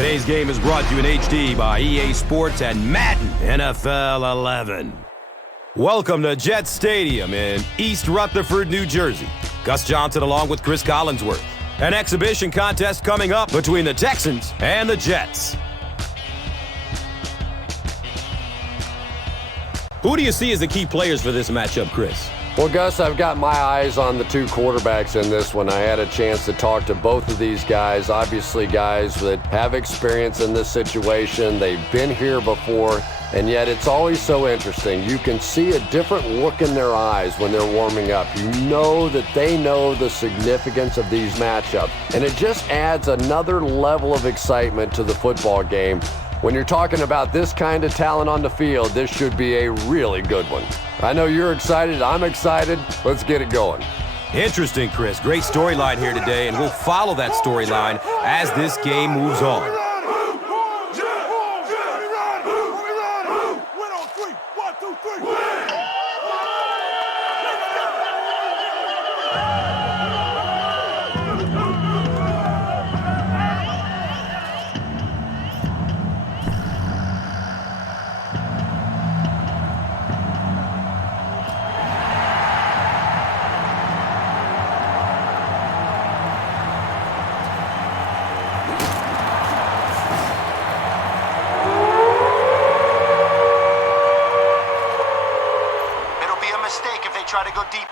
Today's game is brought to you in HD by EA Sports and Madden NFL 11. Welcome to Jet Stadium in East Rutherford, New Jersey. Gus Johnson along with Chris Collinsworth. An exhibition contest coming up between the Texans and the Jets. Who do you see as the key players for this matchup, Chris? Well, Gus, I've got my eyes on the two quarterbacks in this one. I had a chance to talk to both of these guys. Obviously, guys that have experience in this situation. They've been here before, and yet it's always so interesting. You can see a different look in their eyes when they're warming up. You know that they know the significance of these matchups, and it just adds another level of excitement to the football game. When you're talking about this kind of talent on the field, this should be a really good one. I know you're excited. I'm excited. Let's get it going. Interesting, Chris. Great storyline here today, and we'll follow that storyline as this game moves on. Try to go deep.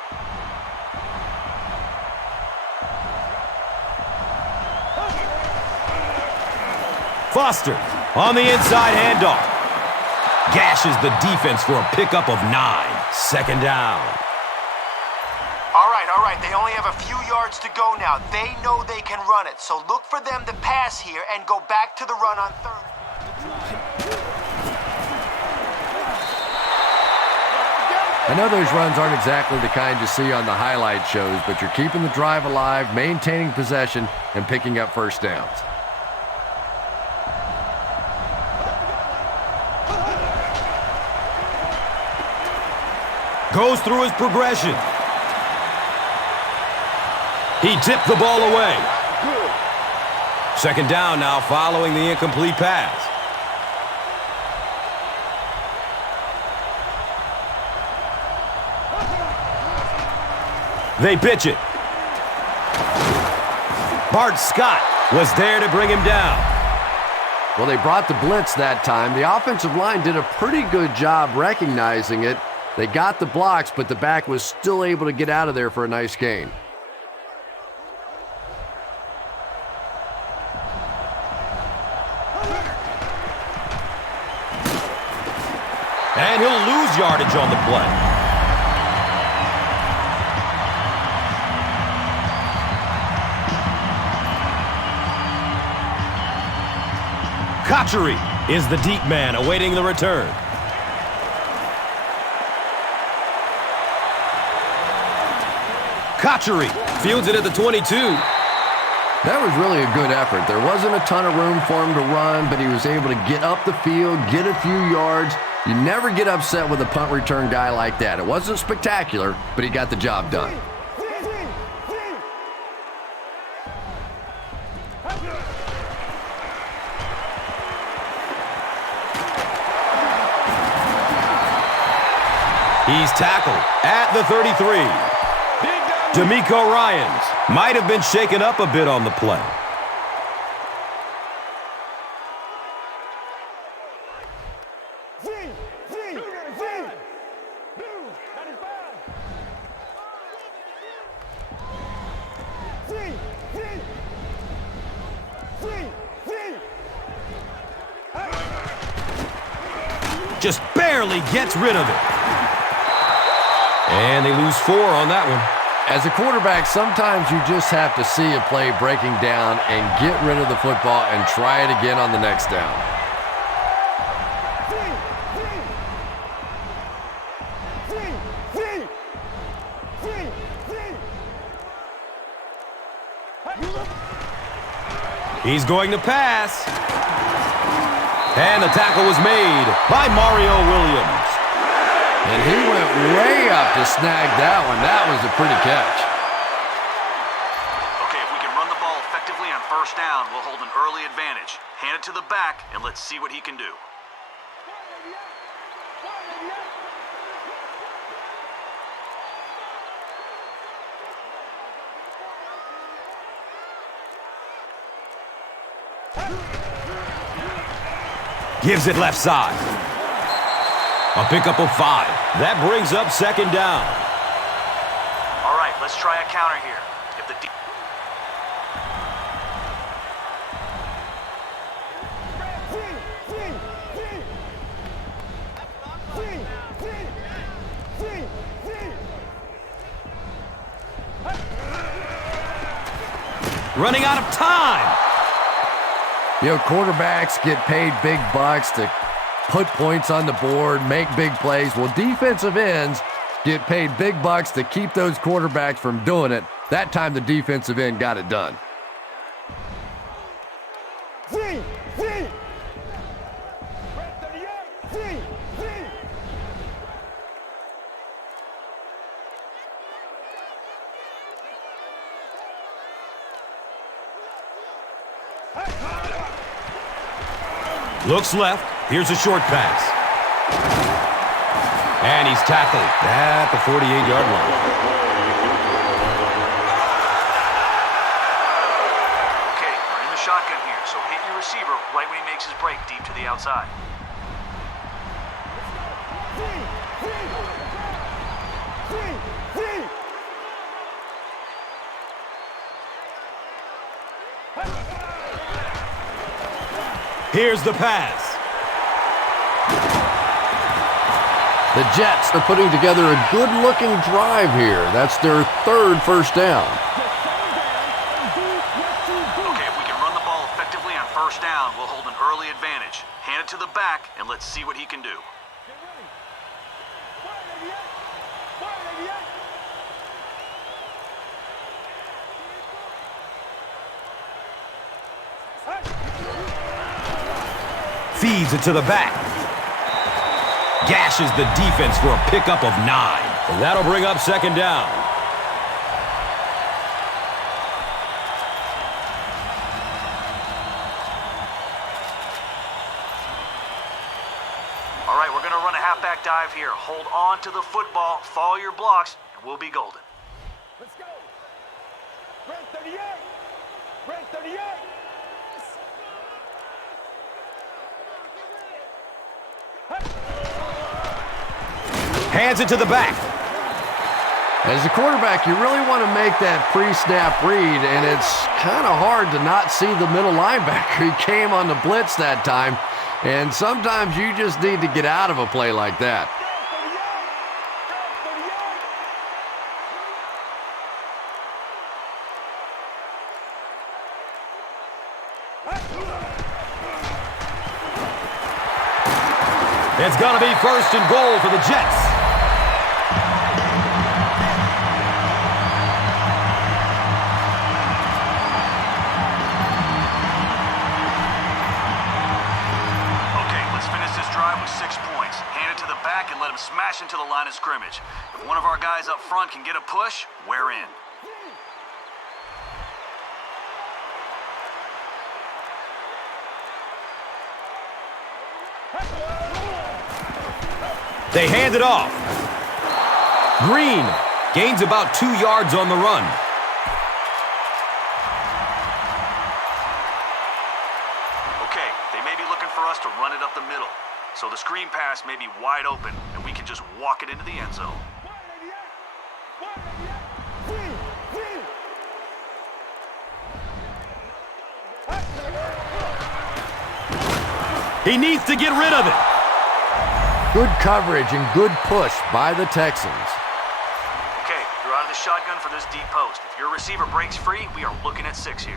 Foster on the inside handoff. Gashes the defense for a pickup of 9. Second down. All right. They only have a few yards to go now. They know they can run it, so look for them to pass here and go back to the run on third. I know those runs aren't exactly the kind you see on the highlight shows, but you're keeping the drive alive, maintaining possession, and picking up first downs. Goes through his progression. He tipped the ball away. Second down now following the incomplete pass. They pitch it. Bart Scott was there to bring him down. Well, they brought the blitz that time. The offensive line did a pretty good job recognizing it. They got the blocks, but the back was still able to get out of there for a nice gain. And he'll lose yardage on the play. Kotchery is the deep man awaiting the return. Kotchery fields it at the 22. That was really a good effort. There wasn't a ton of room for him to run, but he was able to get up the field, get a few yards. You never get upset with a punt return guy like that. It wasn't spectacular, but he got the job done. He's tackled at the 33. D'Amico Ryans might have been shaken up a bit on the play. Just barely gets rid of it. And they lose 4 on that one. As a quarterback, sometimes you just have to see a play breaking down and get rid of the football and try it again on the next down. He's going to pass. And the tackle was made by Mario Williams. And he went way up to snag that one. That was a pretty catch. Okay, if we can run the ball effectively on first down, we'll hold an early advantage. Hand it to the back, and let's see what he can do. Gives it left side. A pickup of 5. That brings up second down. All right, let's try a counter here. If the Running out of time. You know, quarterbacks get paid big bucks to put points on the board, make big plays. Well, defensive ends get paid big bucks to keep those quarterbacks from doing it. That time the defensive end got it done. Looks left. Here's a short pass. And he's tackled at the 48-yard line. Okay, we're in the shotgun here, so hit your receiver right when he makes his break deep to the outside. Here's the pass. The Jets are putting together a good-looking drive here. That's their third first down. Okay, if we can run the ball effectively on first down, we'll hold an early advantage. Hand it to the back, and let's see what he can do. Feeds it to the back. Gashes the defense for a pickup of 9. And that'll bring up second down. All right, we're going to run a halfback dive here. Hold on to the football, follow your blocks, and we'll be golden. Let's go. Red 38. Red 38. Hands it to the back. As a quarterback, you really want to make that pre-snap read, and it's kind of hard to not see the middle linebacker. He came on the blitz that time, and sometimes you just need to get out of a play like that. It's going to be first and goal for the Jets. Okay, let's finish this drive with 6 points. Hand it to the back and let him smash into the line of scrimmage. If one of our guys up front can get a push, we're in. They hand it off. Green gains about 2 yards on the run. Okay, they may be looking for us to run it up the middle. So the screen pass may be wide open, and we can just walk it into the end zone. He needs to get rid of it. Good coverage and good push by the Texans. Okay, you're out of the shotgun for this deep post. If your receiver breaks free, we are looking at 6 here.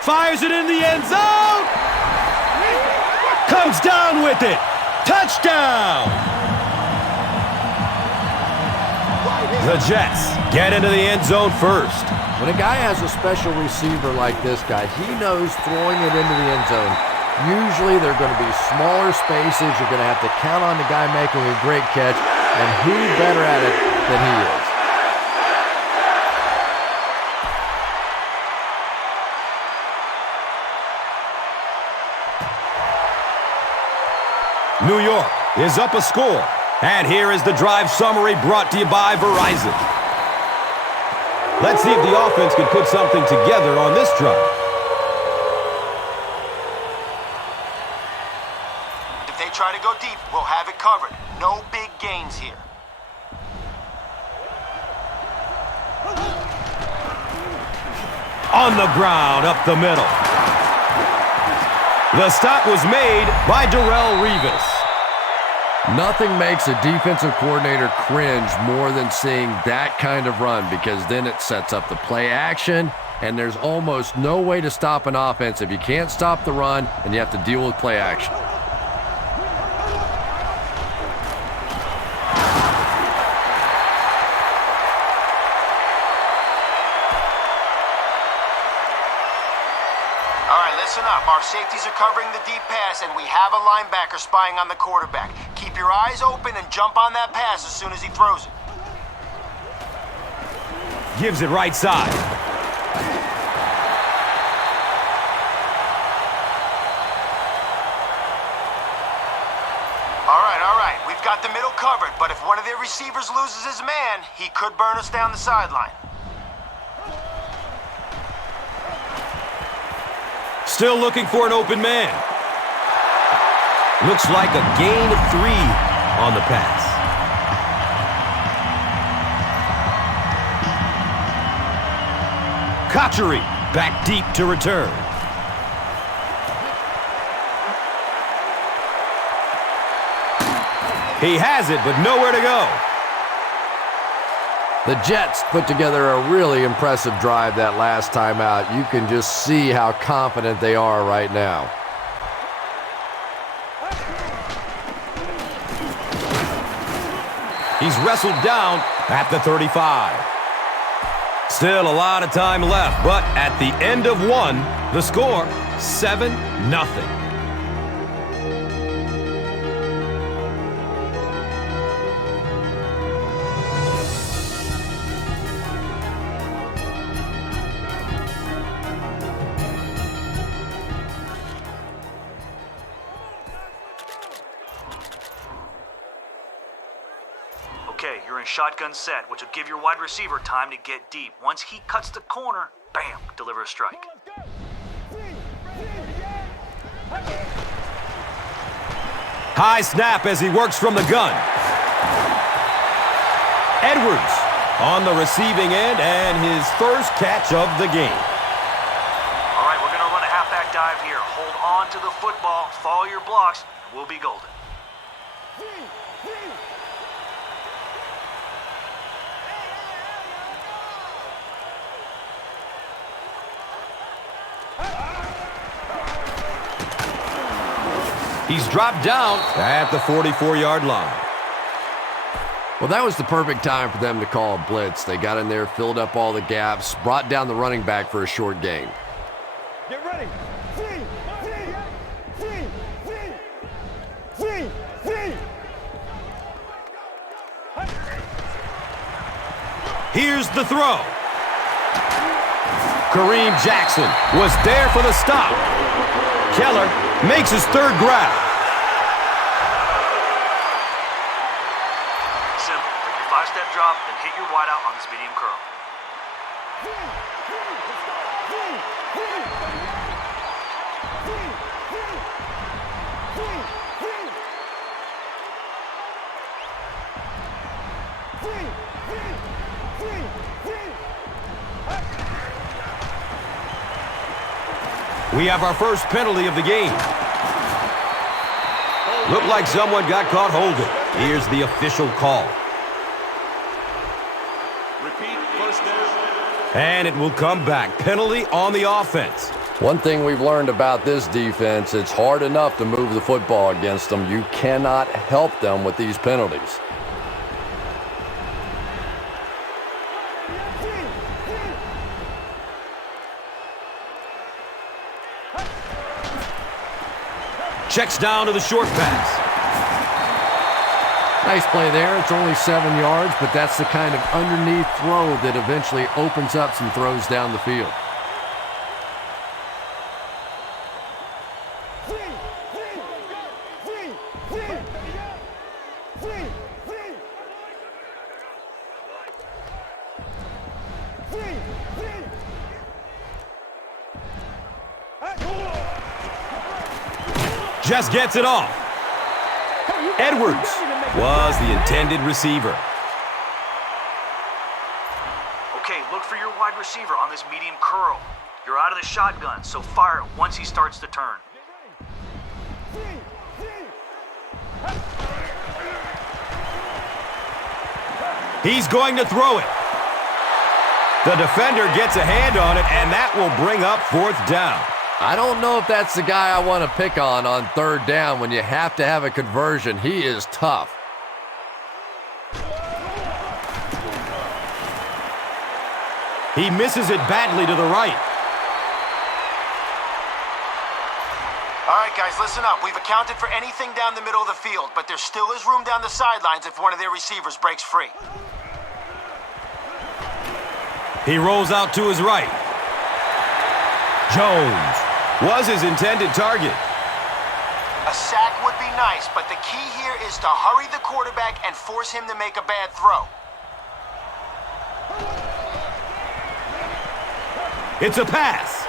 Fires it in the end zone. Comes down with it. Touchdown. The Jets get into the end zone first. When a guy has a special receiver like this guy, he knows throwing it into the end zone Usually they're going to be smaller spaces. You're going to have to count on the guy making a great catch, and who better at it than he is? New York is up a score. And here is the drive summary brought to you by Verizon. Let's see if the offense can put something together on this drive. If they try to go deep, we'll have it covered. No big gains here. On the ground, up the middle. The stop was made by Darrelle Revis. Nothing makes a defensive coordinator cringe more than seeing that kind of run, because then it sets up the play action, and there's almost no way to stop an offense if you can't stop the run and you have to deal with play action. Listen up. Our safeties are covering the deep pass, and we have a linebacker spying on the quarterback. Keep your eyes open and jump on that pass as soon as he throws it. Gives it right side. All right. We've got the middle covered, but if one of their receivers loses his man, he could burn us down the sideline. Still looking for an open man. Looks like a gain of 3 on the pass. Kachuri back deep to return. He has it, but nowhere to go. The Jets put together a really impressive drive that last time out. You can just see how confident they are right now. He's wrestled down at the 35. Still a lot of time left, but at the end of one, the score, 7-0. Okay, you're in shotgun set, which will give your wide receiver time to get deep. Once he cuts the corner, bam, deliver a strike. High snap as he works from the gun. Edwards on the receiving end and his first catch of the game. All right, we're going to run a halfback dive here. Hold on to the football, follow your blocks, and we'll be golden. He's dropped down at the 44-yard line. Well, that was the perfect time for them to call a blitz. They got in there, filled up all the gaps, brought down the running back for a short gain. Get ready. Here's the throw. Kareem Jackson was there for the stop. Keller makes his third grab. Simple. Take your 5-step drop, then hit your wideout on this medium curl. We have our first penalty of the game. Looked like someone got caught holding. Here's the official call. Repeat first down. And it will come back. Penalty on the offense. One thing we've learned about this defense, it's hard enough to move the football against them. You cannot help them with these penalties. Checks down to the short pass. Nice play there. It's only 7 yards, but that's the kind of underneath throw that eventually opens up some throws down the field. Just gets it off. Edwards was the intended receiver. Okay, look for your wide receiver on this medium curl. You're out of the shotgun, so fire it once he starts to turn. He's going to throw it. The defender gets a hand on it, and that will bring up 4th down. I don't know if that's the guy I want to pick on 3rd down when you have to have a conversion. He is tough. He misses it badly to the right. All right, guys, listen up. We've accounted for anything down the middle of the field, but there still is room down the sidelines if one of their receivers breaks free. He rolls out to his right. Jones was his intended target. A sack would be nice, but the key here is to hurry the quarterback and force him to make a bad throw. It's a pass.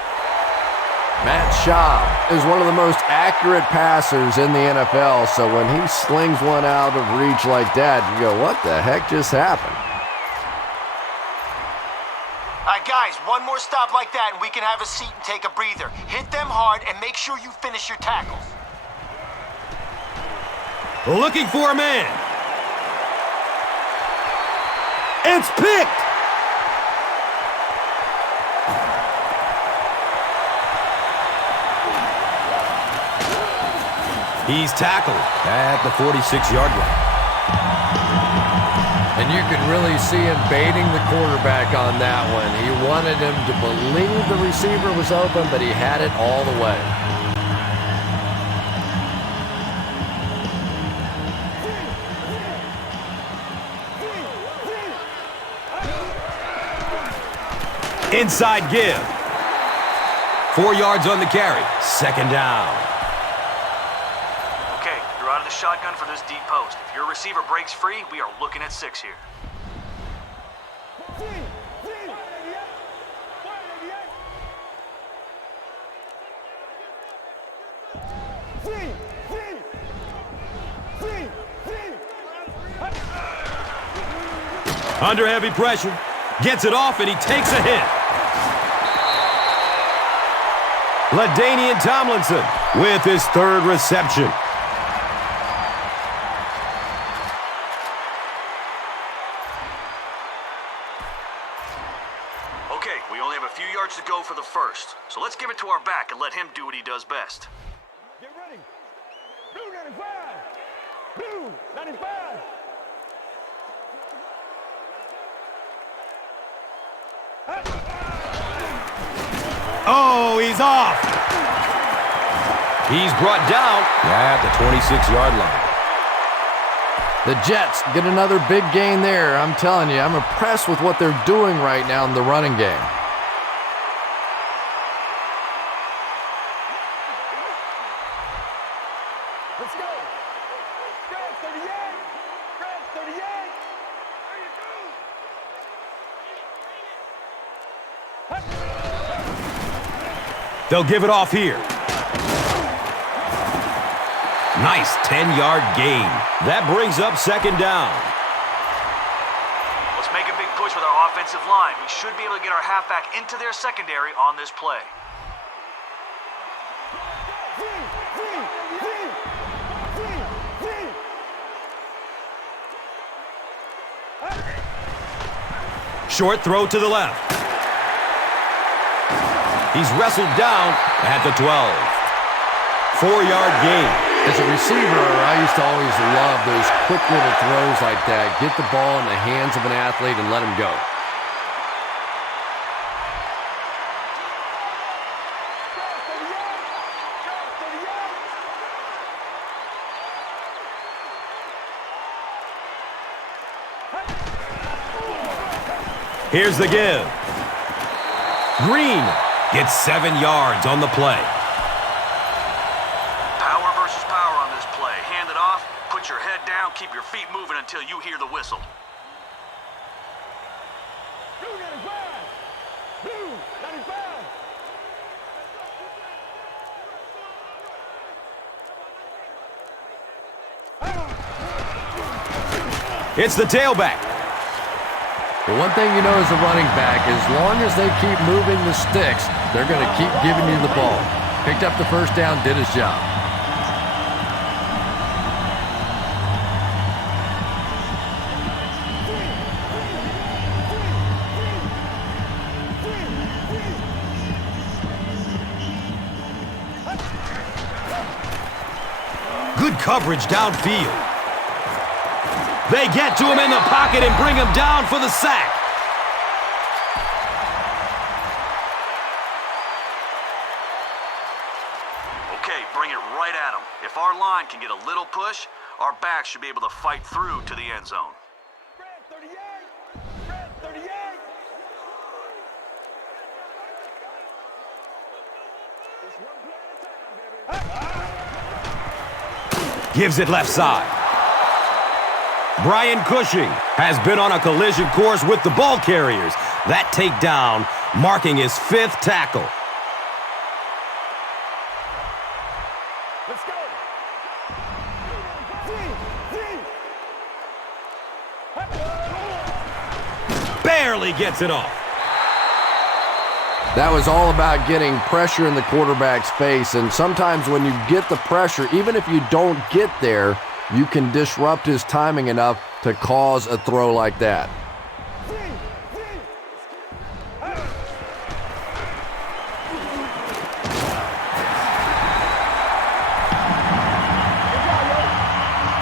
Matt Schaub is one of the most accurate passers in the NFL, so when he slings one out of reach like that, you go, what the heck just happened? All right, guys, one more stop like that and we can have a seat and take a breather. Hit them hard and make sure you finish your tackles. Looking for a man. It's picked. He's tackled at the 46-yard line. And you could really see him baiting the quarterback on that one. He wanted him to believe the receiver was open, but he had it all the way. Inside give. 4 yards on the carry. 2nd down. Okay, you're out of the shotgun for this deep post. If your receiver breaks free, we are looking at 6 here. Under heavy pressure. Gets it off and he takes a hit. LaDainian Tomlinson with his 3rd reception. Okay, we only have a few yards to go for the first. So let's give it to our back and let him do what he does best. Get ready. Blue 95. Blue 95. Oh, he's off. He's brought down at the 26-yard line. The Jets get another big gain there. I'm telling you, I'm impressed with what they're doing right now in the running game. Let's go. Grab 38. Grab 38. There you go. They'll give it off here. Nice 10-yard gain. That brings up 2nd down. Let's make a big push with our offensive line. We should be able to get our halfback into their secondary on this play. Short throw to the left. He's wrestled down at the 12. 4-yard gain. As a receiver, I used to always love those quick little throws like that. Get the ball in the hands of an athlete and let him go. Here's the give. Green gets 7 yards on the play. Power versus power on this play. Hand it off, put your head down, keep your feet moving until you hear the whistle. Blue 95! Blue 95! It's the tailback. The one thing you know as a running back, as long as they keep moving the sticks, they're going to keep giving you the ball. Picked up the first down, did his job. Good coverage downfield. They get to him in the pocket and bring him down for the sack. Okay, bring it right at him. If our line can get a little push, our backs should be able to fight through to the end zone. Red 38! Red 38! It's one play at a time, baby. Gives it left side. Brian Cushing has been on a collision course with the ball carriers. That takedown marking his 5th tackle. Let's go! Barely gets it off. That was all about getting pressure in the quarterback's face, and sometimes when you get the pressure, even if you don't get there, you can disrupt his timing enough to cause a throw like that.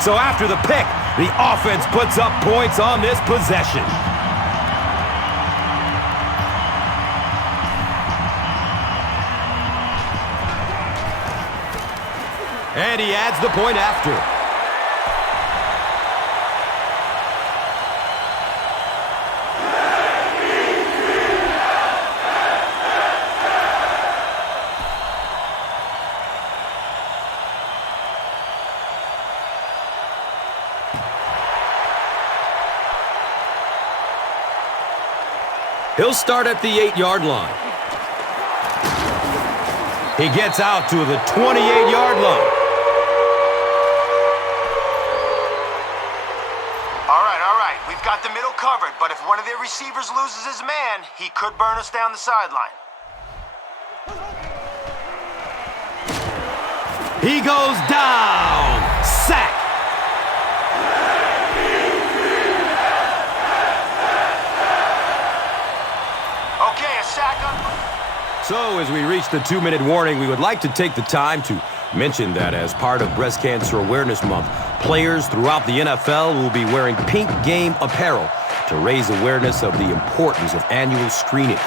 So after the pick, the offense puts up points on this possession. And he adds the point after. He'll start at the 8-yard line. He gets out to the 28-yard line. All right. We've got the middle covered, but if one of their receivers loses his man, he could burn us down the sideline. He goes down. Sack. Okay, a sack on... So as we reach the 2-minute warning, we would like to take the time to mention that as part of Breast Cancer Awareness Month, players throughout the NFL will be wearing pink game apparel to raise awareness of the importance of annual screenings.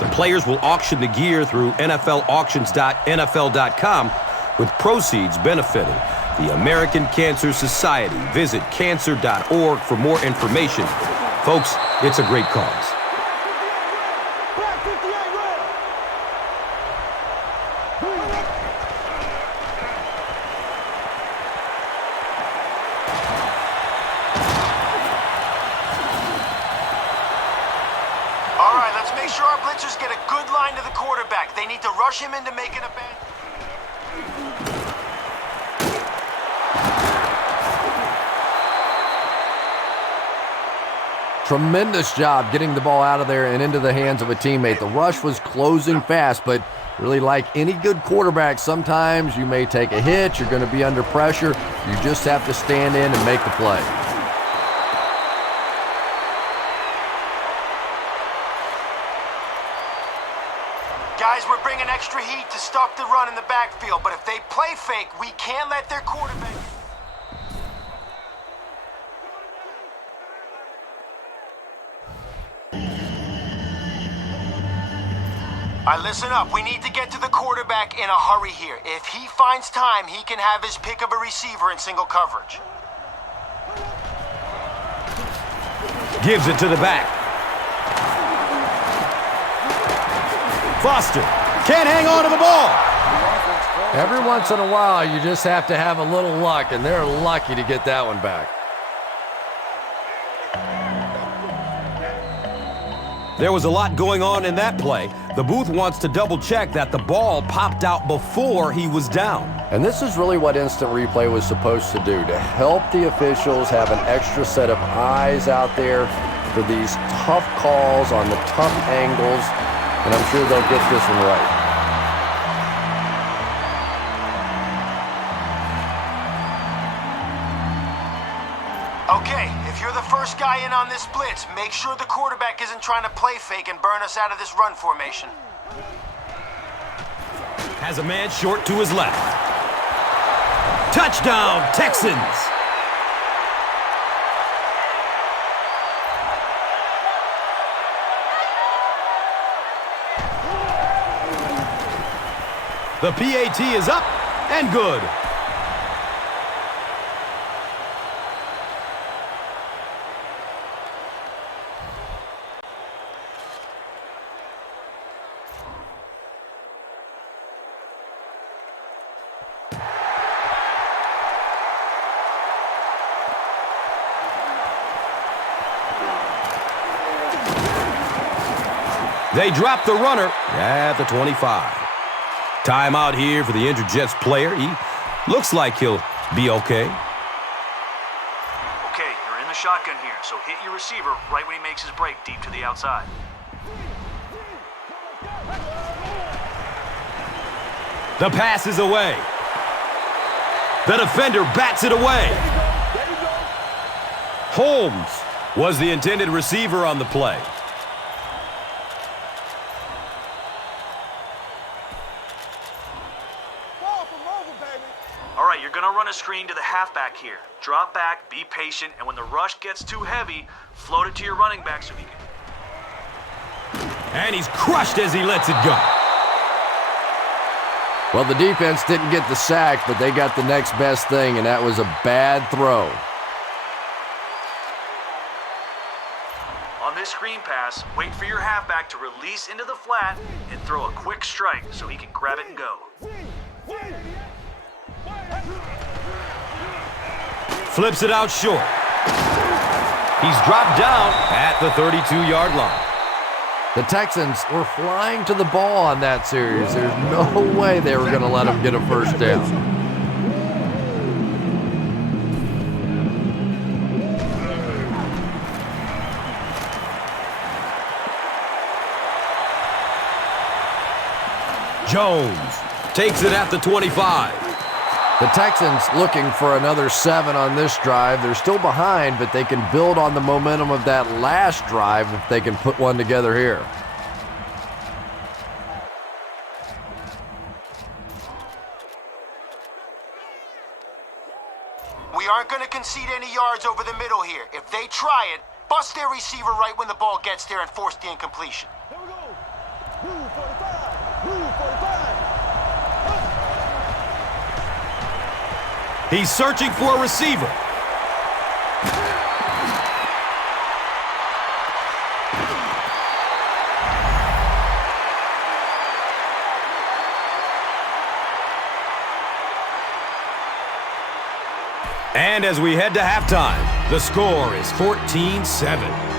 The players will auction the gear through NFLauctions.nfl.com, with proceeds benefiting the American Cancer Society. Visit cancer.org for more information. Folks, it's a great cause. Black 58 red! All right, let's make sure our blitzers get a good line to the quarterback. They need to rush him into making a bad... Tremendous job getting the ball out of there and into the hands of a teammate. The rush was closing fast, but really, like any good quarterback, sometimes you may take a hit, you're going to be under pressure. You just have to stand in and make the play. Guys, we're bringing extra heat to stop the run in the backfield, but if they play fake, we can't let their quarterback... All right, listen up. We need to get to the quarterback in a hurry here. If he finds time, he can have his pick of a receiver in single coverage. Gives it to the back. Foster can't hang on to the ball. Every once in a while, you just have to have a little luck, and they're lucky to get that one back. There was a lot going on in that play. The booth wants to double-check that the ball popped out before he was down. And this is really what instant replay was supposed to do, to help the officials have an extra set of eyes out there for these tough calls on the tough angles, and I'm sure they'll get this one right. Okay, if you're the first guy in on this blitz, make sure the quarterback isn't trying to play fake and burn us out of this run formation. Has a man short to his left. Touchdown, Texans! The PAT is up and good. They drop the runner at the 25. Timeout here for the injured Jets player. He looks like he'll be okay. Okay, you're in the shotgun here, so hit your receiver right when he makes his break deep to the outside. The pass is away. The defender bats it away. Holmes was the intended receiver on the play. All right, you're gonna run a screen to the halfback here. Drop back, be patient, and when the rush gets too heavy, float it to your running back so he can... And he's crushed as he lets it go. Well, the defense didn't get the sack, but they got the next best thing, and that was a bad throw. On this screen pass, wait for your halfback to release into the flat and throw a quick strike so he can grab it and go. Flips it out short. He's dropped down at the 32-yard line. The Texans were flying to the ball on that series. There's no way they were going to let them get a first down. Jones takes it at the 25. The Texans looking for another 7 on this drive. They're still behind, but they can build on the momentum of that last drive if they can put one together here. We aren't going to concede any yards over the middle here. If they try it, bust their receiver right when the ball gets there and force the incompletion. Here we go. Blue 45. Blue 45. He's searching for a receiver. And as we head to halftime, the score is 14-7.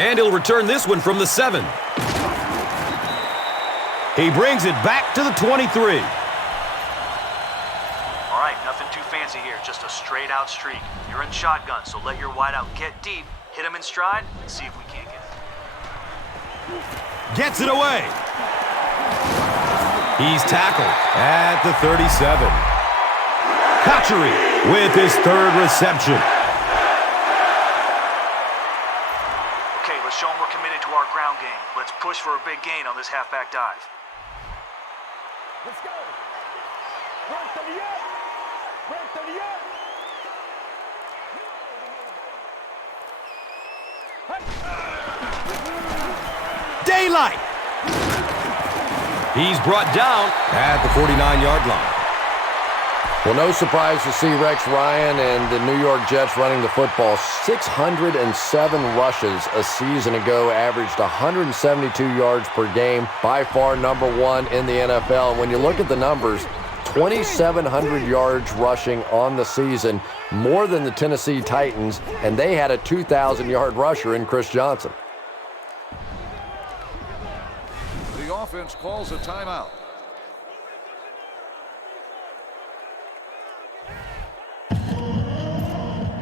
And he'll return this one from the 7. He brings it back to the 23. All right, nothing too fancy here, just a straight-out streak. You're in shotgun, so let your wideout get deep, hit him in stride, and see if we can't get it. Gets it away. He's tackled at the 37. Kachary with his 3rd reception. game. Let's push for a big gain on this halfback dive. Let's go. Right to the end. Right to the end. Daylight. He's brought down at the 49-yard line. Well, no surprise to see Rex Ryan and the New York Jets running the football. 607 rushes a season ago, averaged 172 yards per game, by far #1 in the NFL. And when you look at the numbers, 2,700 yards rushing on the season, more than the Tennessee Titans, and they had a 2,000-yard rusher in Chris Johnson. The offense calls a timeout.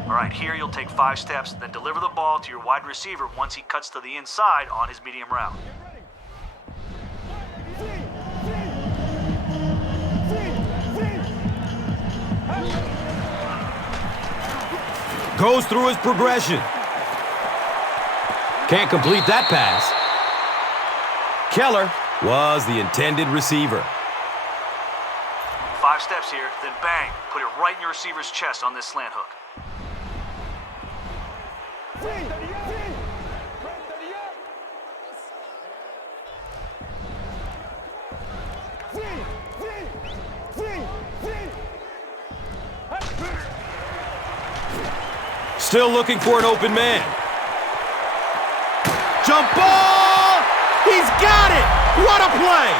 All right, here you'll take 5 steps, then deliver the ball to your wide receiver once he cuts to the inside on his medium route. Goes through his progression. Can't complete that pass. Keller was the intended receiver. 5 steps here, then bang, put it right in your receiver's chest on this slant hook. Still looking for an open man. Jump ball! He's got it! What a play!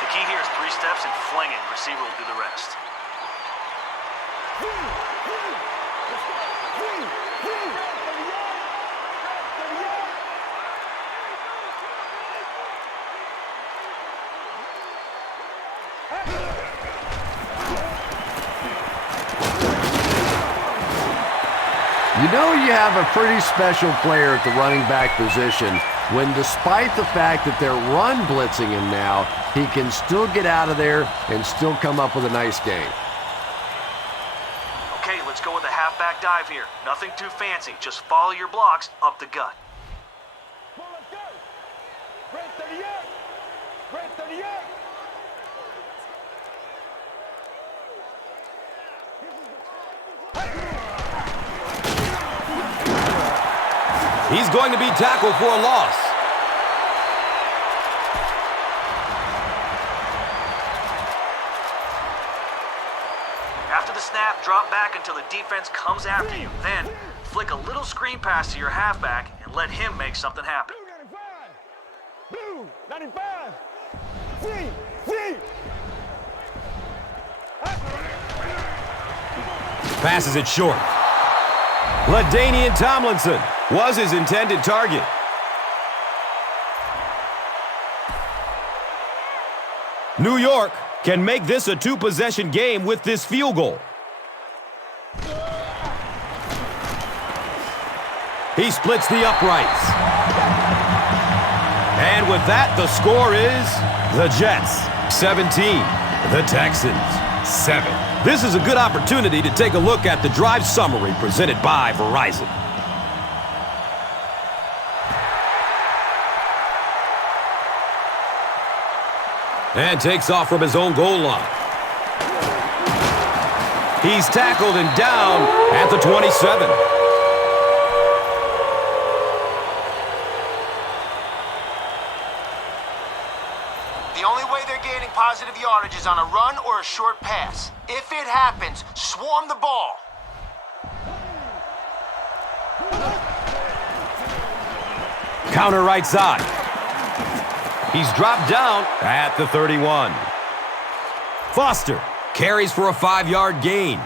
The key here is 3 steps and fling it. Receiver will do the rest. You know you have a pretty special player at the running back position when, despite the fact that they're run blitzing him now, he can still get out of there and still come up with a nice game. Okay, let's go with a halfback dive here. Nothing too fancy. Just follow your blocks up the gut. He's going to be tackled for a loss. After the snap, drop back until the defense comes after you. Then, flick a little screen pass to your halfback and let him make something happen. Blue 95. Free. Passes it short. LaDainian Tomlinson was his intended target. New York can make this a 2-possession game with this field goal. He splits the uprights. And with that, the score is the Jets 17, the Texans 7. This is a good opportunity to take a look at the drive summary presented by Verizon. And takes off from his own goal line. He's tackled and down at the 27. The only way they're gaining positive yardage is on a run or a short pass. If it happens, swarm the ball. Counter right side. He's dropped down at the 31. Foster carries for a 5-yard gain.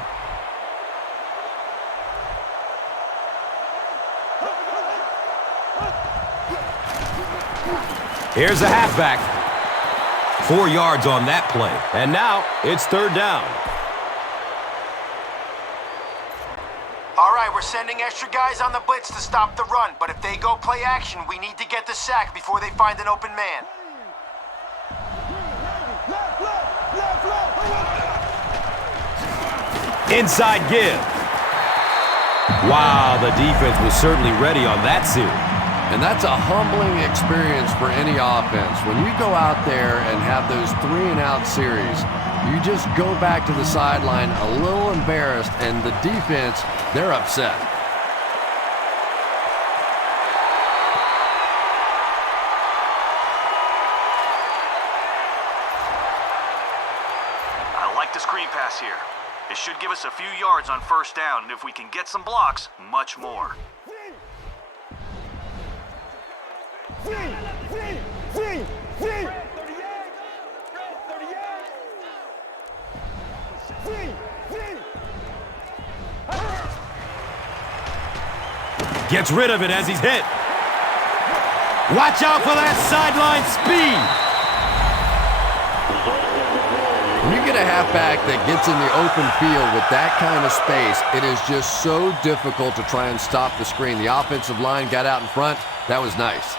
Here's a halfback. 4 yards on that play. And now it's 3rd down. All right, we're sending extra guys on the blitz to stop the run, but if they go play action, we need to get the sack before they find an open man. Inside give. Wow, the defense was certainly ready on that series. And that's a humbling experience for any offense. When you go out there and have those 3-and-out series, you just go back to the sideline a little embarrassed, and the defense, they're upset. I like the screen pass here. It should give us a few yards on first down, and if we can get some blocks, much more. Gets rid of it as he's hit. Watch out for that sideline speed. When you get a halfback that gets in the open field with that kind of space, it is just so difficult to try and stop the screen. The offensive line got out in front. That was nice.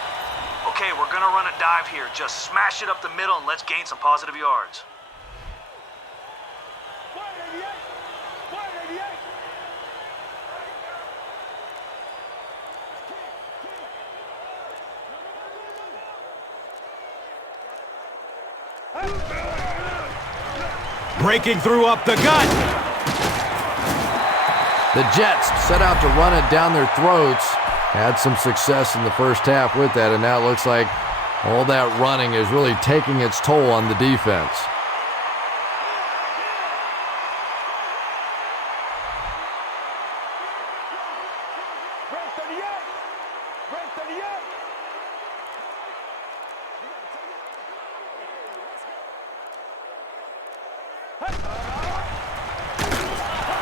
Okay, we're gonna run a dive here. Just smash it up the middle and let's gain some positive yards. Breaking through up the gut. The Jets set out to run it down their throats. Had some success in the first half with that, and now it looks like all that running is really taking its toll on the defense.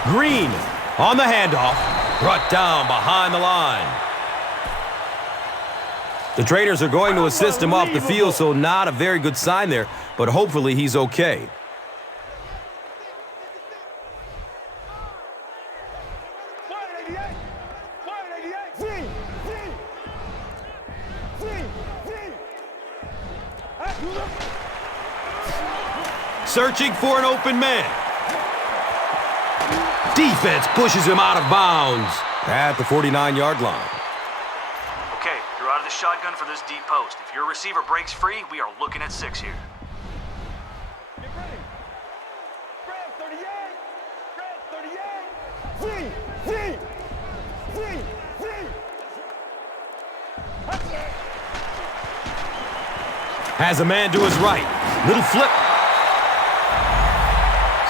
Green on the handoff. Brought down behind the line. The trainers are going to assist him off the field, so not a very good sign there, but hopefully he's okay. Searching for an open man. Defense pushes him out of bounds at the 49-yard line. Okay, you're out of the shotgun for this deep post. If your receiver breaks free, we are looking at 6 here. Get ready. Grab 38. Grab 38. Has a man to his right. Little flip.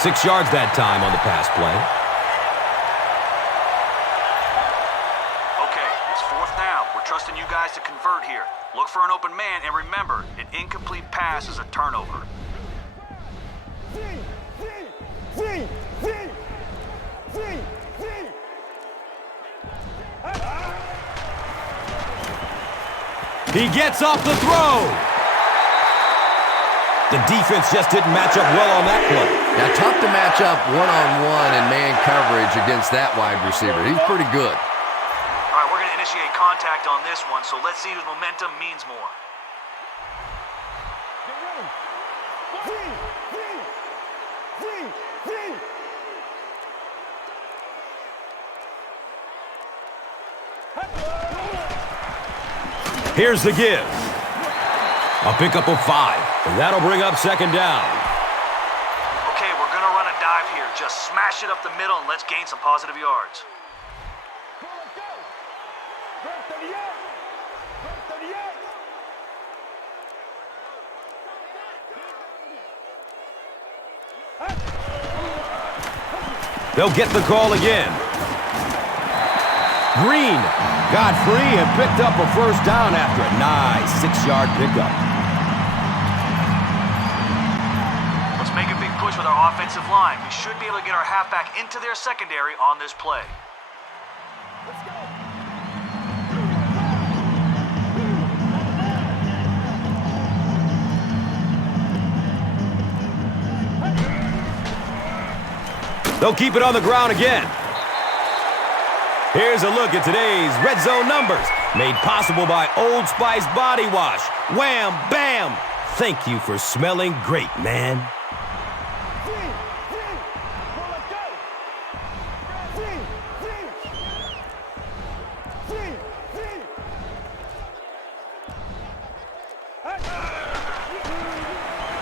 6 yards that time on the pass play. Okay, it's 4th down. We're trusting you guys to convert here. Look for an open man, and remember, an incomplete pass is a turnover. He gets off the throw. The defense just didn't match up well on that play. Now, tough to match up one-on-one and man coverage against that wide receiver. He's pretty good. All right, we're going to initiate contact on this one, so let's see whose momentum means more. Here's the give. A pickup of 5, and that'll bring up 2nd down. Okay, we're going to run a dive here. Just smash it up the middle and let's gain some positive yards. They'll get the call again. Green got free and picked up a 1st down after a nice 6-yard pickup. Let's make a big push with our offensive line. We should be able to get our halfback into their secondary on this play. Let's go. They'll keep it on the ground again. Here's a look at today's Red Zone numbers, made possible by Old Spice Body Wash. Wham, bam! Thank you for smelling great, man.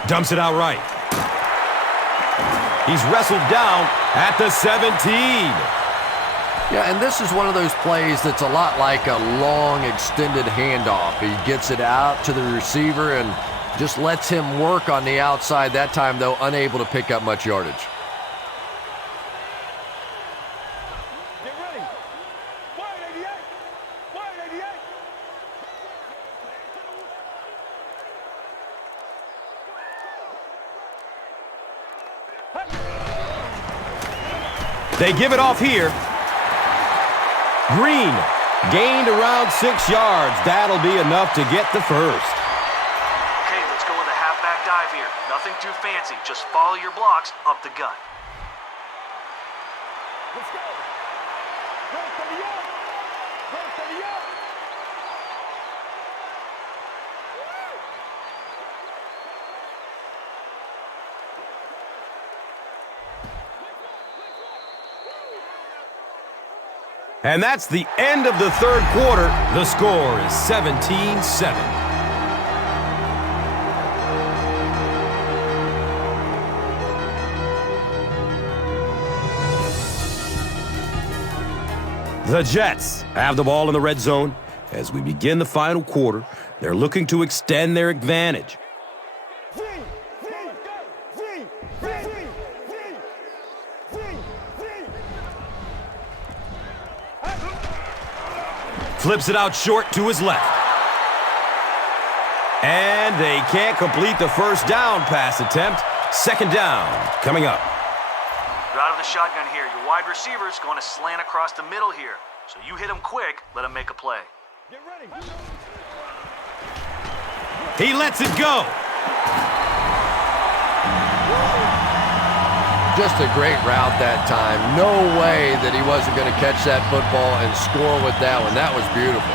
Dumps it out right. He's wrestled down at the 17. Yeah, and this is one of those plays that's a lot like a long, extended handoff. He gets it out to the receiver and just lets him work on the outside. That time, though, unable to pick up much yardage. Get ready. Wide 88. Wide 88. They give it off here. Green gained around 6 yards. That'll be enough to get the first. Okay, let's go with a halfback dive here. Nothing too fancy. Just follow your blocks up the gut. Let's go. Run for the yard. Run for the yard. And that's the end of the third quarter. The score is 17-7. The Jets have the ball in the red zone. As we begin the final quarter, they're looking to extend their advantage. Flips it out short to his left. And they can't complete the first down pass attempt. Second down coming up. You're out of the shotgun here. Your wide receiver's going to slant across the middle here. So you hit him quick, let him make a play. Get ready. He lets it go. Just a great route that time. No way that he wasn't going to catch that football and score with that one. That was beautiful.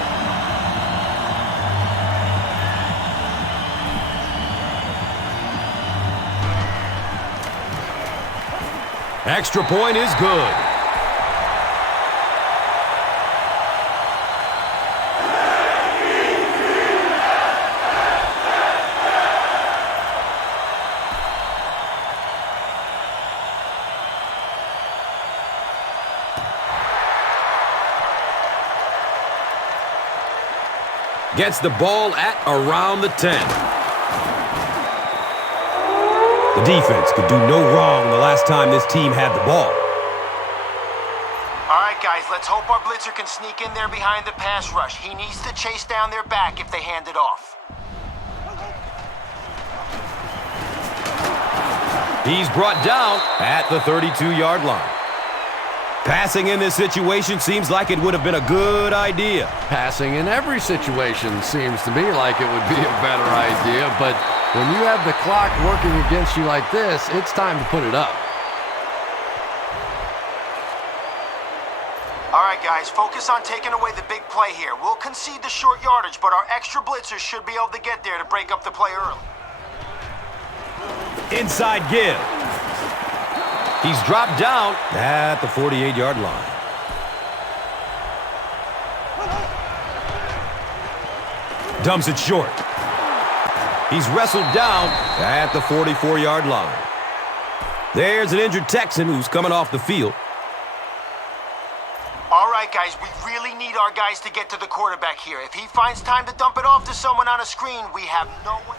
Extra point is good. Gets the ball at around the 10. The defense could do no wrong the last time this team had the ball. All right, guys, let's hope our blitzer can sneak in there behind the pass rush. He needs to chase down their back if they hand it off. He's brought down at the 32-yard line. Passing in this situation seems like it would have been a good idea. Passing in every situation seems to me like it would be a better idea, but when you have the clock working against you like this, it's time to put it up. All right, guys, focus on taking away the big play here. We'll concede the short yardage, but our extra blitzers should be able to get there to break up the play early. Inside give. He's dropped down at the 48-yard line. Dumps it short. He's wrestled down at the 44-yard line. There's an injured Texan who's coming off the field. All right, guys, we really need our guys to get to the quarterback here. If he finds time to dump it off to someone on a screen, we have no one.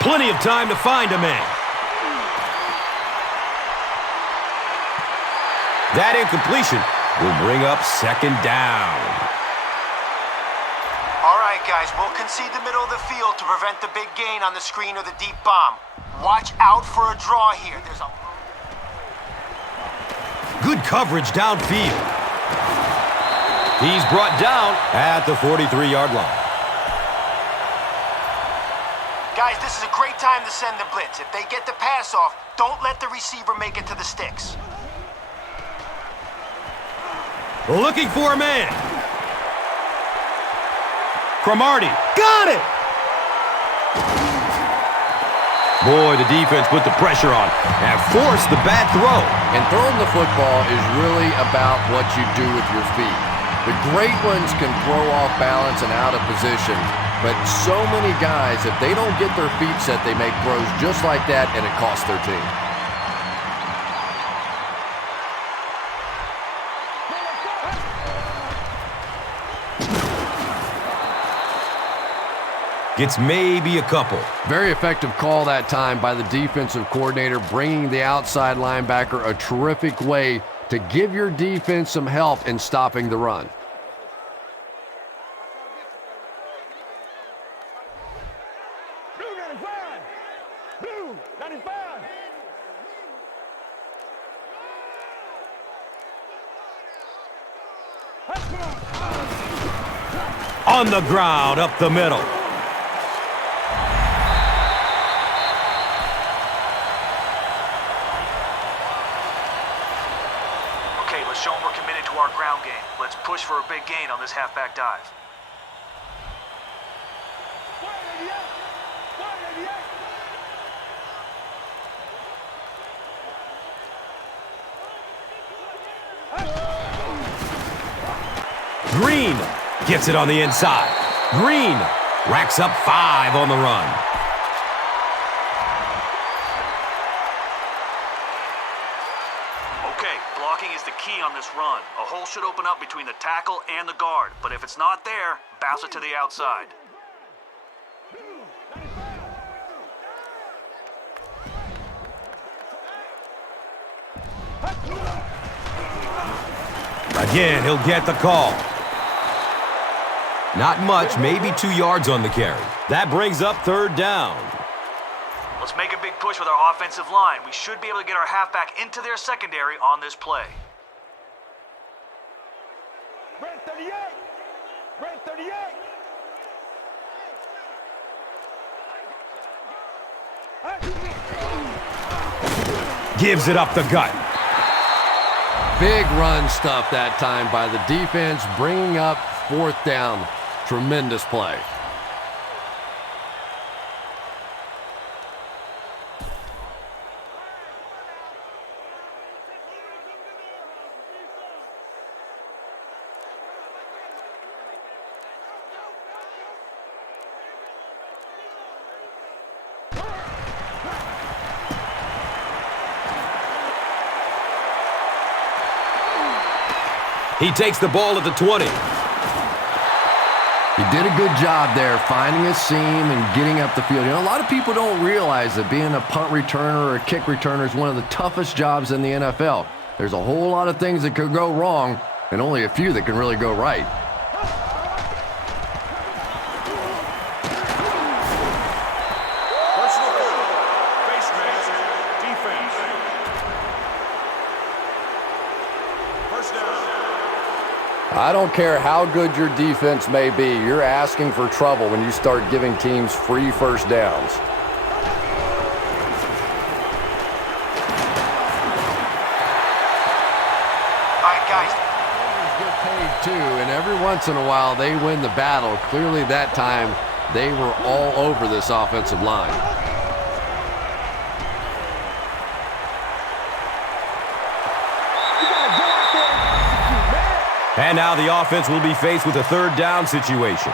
Plenty of time to find a man. That incompletion will bring up second down. All right, guys, we'll concede the middle of the field to prevent the big gain on the screen or the deep bomb. Watch out for a draw here. There's a Good coverage downfield. He's brought down at the 43-yard line. Guys, this is a great time to send the blitz. If they get the pass off, don't let the receiver make it to the sticks. Looking for a man. Cromartie. Got it! Boy, the defense put the pressure on and forced the bad throw. And throwing the football is really about what you do with your feet. The great ones can throw off balance and out of position, but so many guys, if they don't get their feet set, they make throws just like that, and it costs their team. Gets maybe a couple. Very effective call that time by the defensive coordinator, bringing the outside linebacker, a terrific way to give your defense some help in stopping the run. Blue 95. Blue 95. On the ground, up the middle. Show them we're committed to our ground game. Let's push for a big gain on this halfback dive. Green gets it on the inside. Green racks up 5 on the run. Blocking is the key on this run. A hole should open up between the tackle and the guard, but if it's not there, bounce it to the outside. Again, he'll get the call. Not much, maybe 2 yards on the carry. That brings up 3rd down. Let's make a big push with our offensive line. We should be able to get our halfback into their secondary on this play. Red 38. Red 38. Gives it up the gut. Big run stuff that time by the defense, bringing up 4th down. Tremendous play. He takes the ball at the 20. He did a good job there, finding a seam and getting up the field. You know, a lot of people don't realize that being a punt returner or a kick returner is one of the toughest jobs in the NFL. There's a whole lot of things that could go wrong, and only a few that can really go right. Personal foul, face mask, defense. First down. I don't care how good your defense may be, you're asking for trouble when you start giving teams free first downs. All right, guys. Get paid too, and every once in a while they win the battle. Clearly that time they were all over this offensive line. And now the offense will be faced with a 3rd down situation.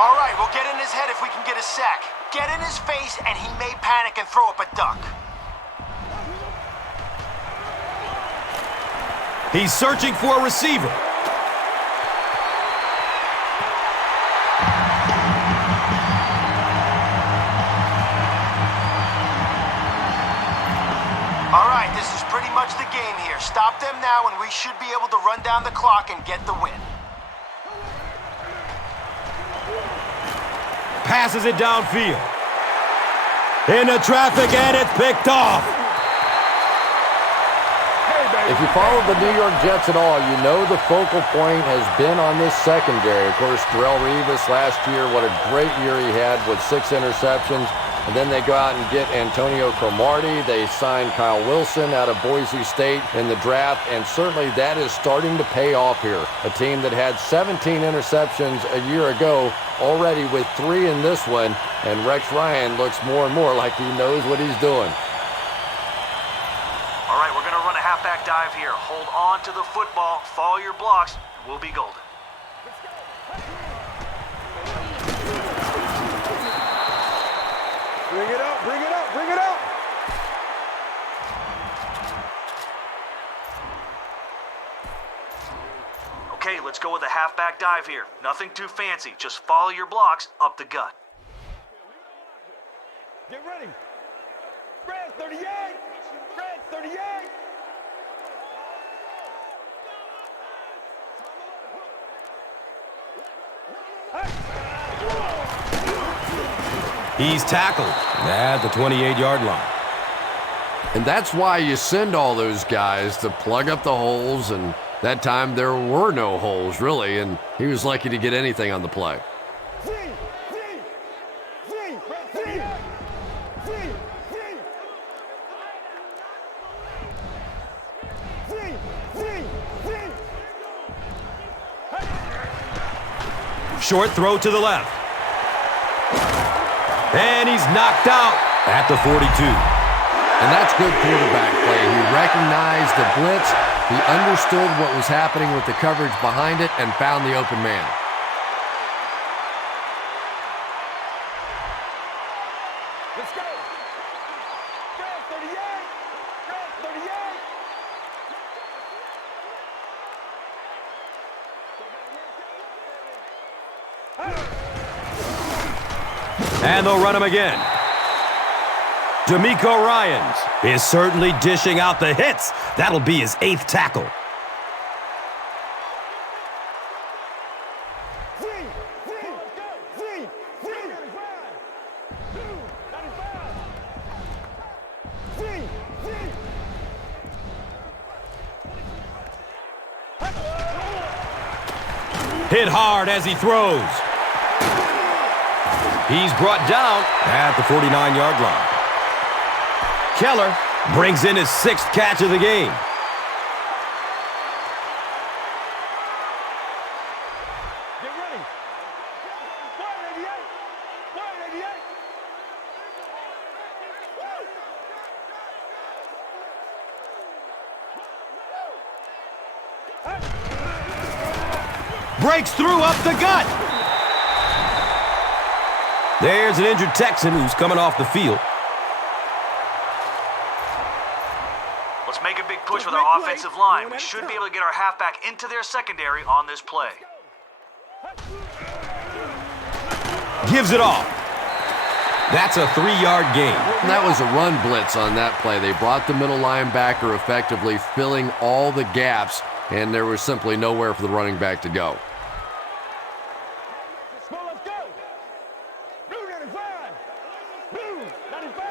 All right, we'll get in his head if we can get a sack. Get in his face, and he may panic and throw up a duck. He's searching for a receiver. All right, this is pretty much the game here. Stop them now, and we should be able to run down the clock and get the win. Passes it downfield. Into traffic, and it's picked off. If you follow the New York Jets at all, you know the focal point has been on this secondary. Of course, Darrelle Revis last year, what a great year he had with 6 interceptions. And then they go out and get Antonio Cromartie. They signed Kyle Wilson out of Boise State in the draft, and certainly that is starting to pay off here. A team that had 17 interceptions a year ago, already with 3 in this one, and Rex Ryan looks more and more like he knows what he's doing. All right, we're going to run a halfback dive here. Hold on to the football, follow your blocks, We'll be golden. Bring it up, bring it up, bring it up. Okay, let's go with a halfback dive here. Nothing too fancy. Just follow your blocks up the gut. Get ready. Red 38. Red 38. He's tackled at the 28-yard line. And that's why you send all those guys to plug up the holes, and that time there were no holes, really, and he was lucky to get anything on the play. Short throw to the left. And he's knocked out at the 42. And that's good quarterback play. He recognized the blitz, he understood what was happening with the coverage behind it, and found the open man. Let's go. Red 38. Red 38. And they'll run him again. D'Amico Ryans is certainly dishing out the hits. That'll be his 8th tackle. Hit hard as he throws. He's brought down at the 49-yard line. Keller brings in his 6th catch of the game. Get ready. 188. 188. Breaks through up the gut. There's an injured Texan who's coming off the field. Let's make a big push with our offensive line. We should be able to get our halfback into their secondary on this play. Gives it off. That's a 3-yard gain. And that was a run blitz on that play. They brought the middle linebacker effectively, filling all the gaps, and there was simply nowhere for the running back to go. Let's go. Blue 95. Blue 95.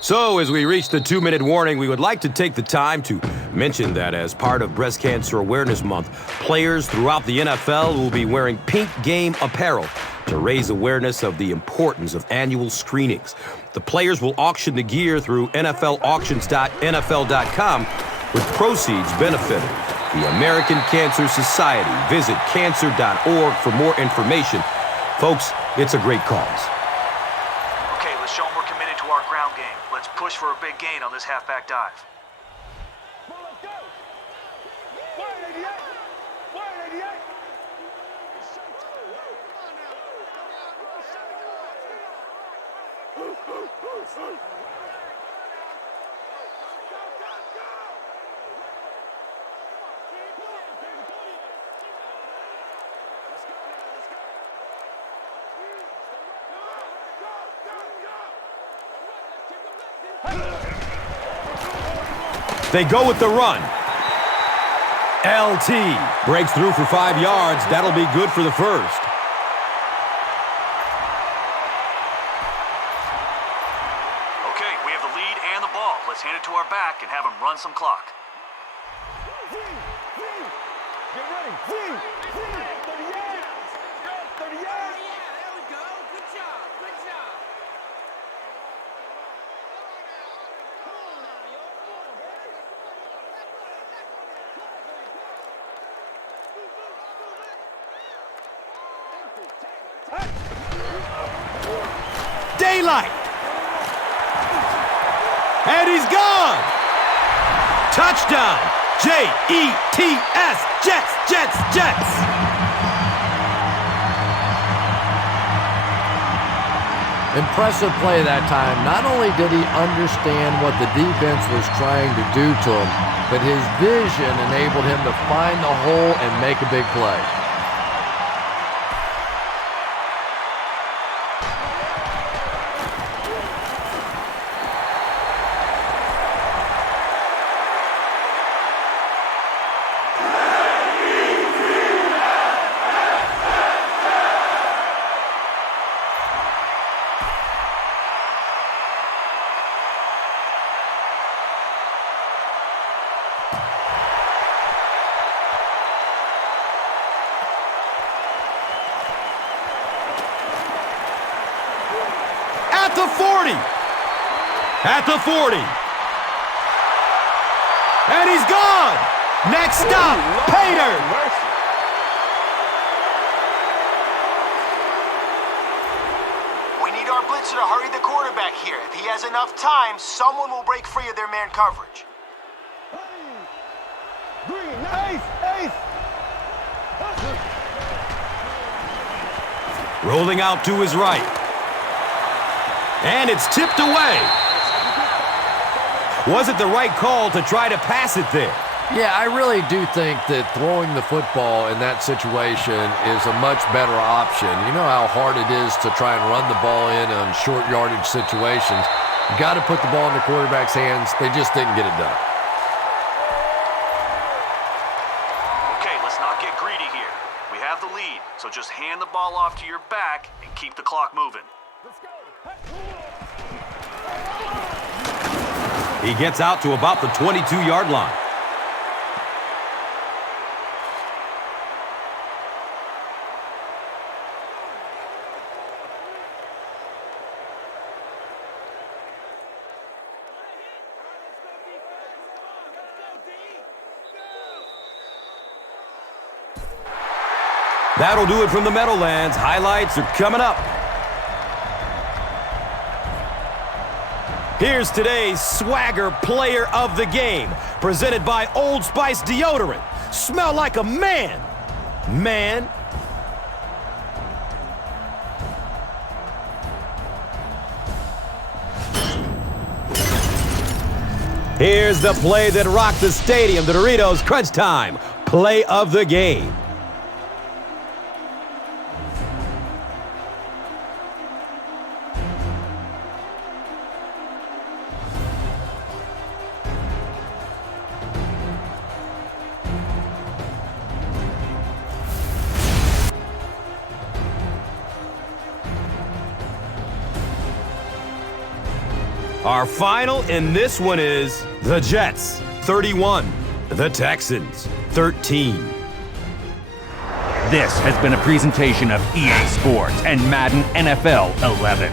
So, as we reach the 2-minute warning, we would like to take the time to mention that as part of Breast Cancer Awareness Month, players throughout the NFL will be wearing pink game apparel to raise awareness of the importance of annual screenings. The players will auction the gear through NFLauctions.nfl.com, with proceeds benefiting the American Cancer Society. Visit cancer.org for more information. Folks, it's a great cause. Okay, let's show them we're committed to our ground game. Let's push for a big gain on this halfback dive. Let's go. 188. 188. They go with the run. LT breaks through for 5 yards. That'll be good for the first. Okay, we have the lead and the ball. Let's hand it to our back and have him run some clock. Get ready. 38. 38. There we go. Good job. Good job. Daylight. And he's gone. Touchdown! J-E-T-S! Jets, Jets, Jets! Impressive play that time. Not only did he understand what the defense was trying to do to him, but his vision enabled him to find the hole and make a big play. At the 40. At the 40. And he's gone. Next stop, Pater. We need our blitzer to hurry the quarterback here. If he has enough time, someone will break free of their man coverage. Rolling out to his right. And it's tipped away. Was it the right call to try to pass it there? Yeah, I really do think that throwing the football in that situation is a much better option. You know how hard it is to try and run the ball in on short yardage situations. You got to put the ball in the quarterback's hands. They just didn't get it done. Okay, let's not get greedy here. We have the lead, so just hand the ball off to your back and keep the clock moving. He gets out to about the 22-yard line. That'll do it from the Meadowlands. Highlights are coming up. Here's today's Swagger Player of the Game, presented by Old Spice Deodorant. Smell like a man. Man. Here's the play that rocked the stadium, the Doritos Crunch Time Play of the Game. Our final in this one is the Jets 31, the Texans 13. This has been a presentation of EA Sports and Madden NFL 11.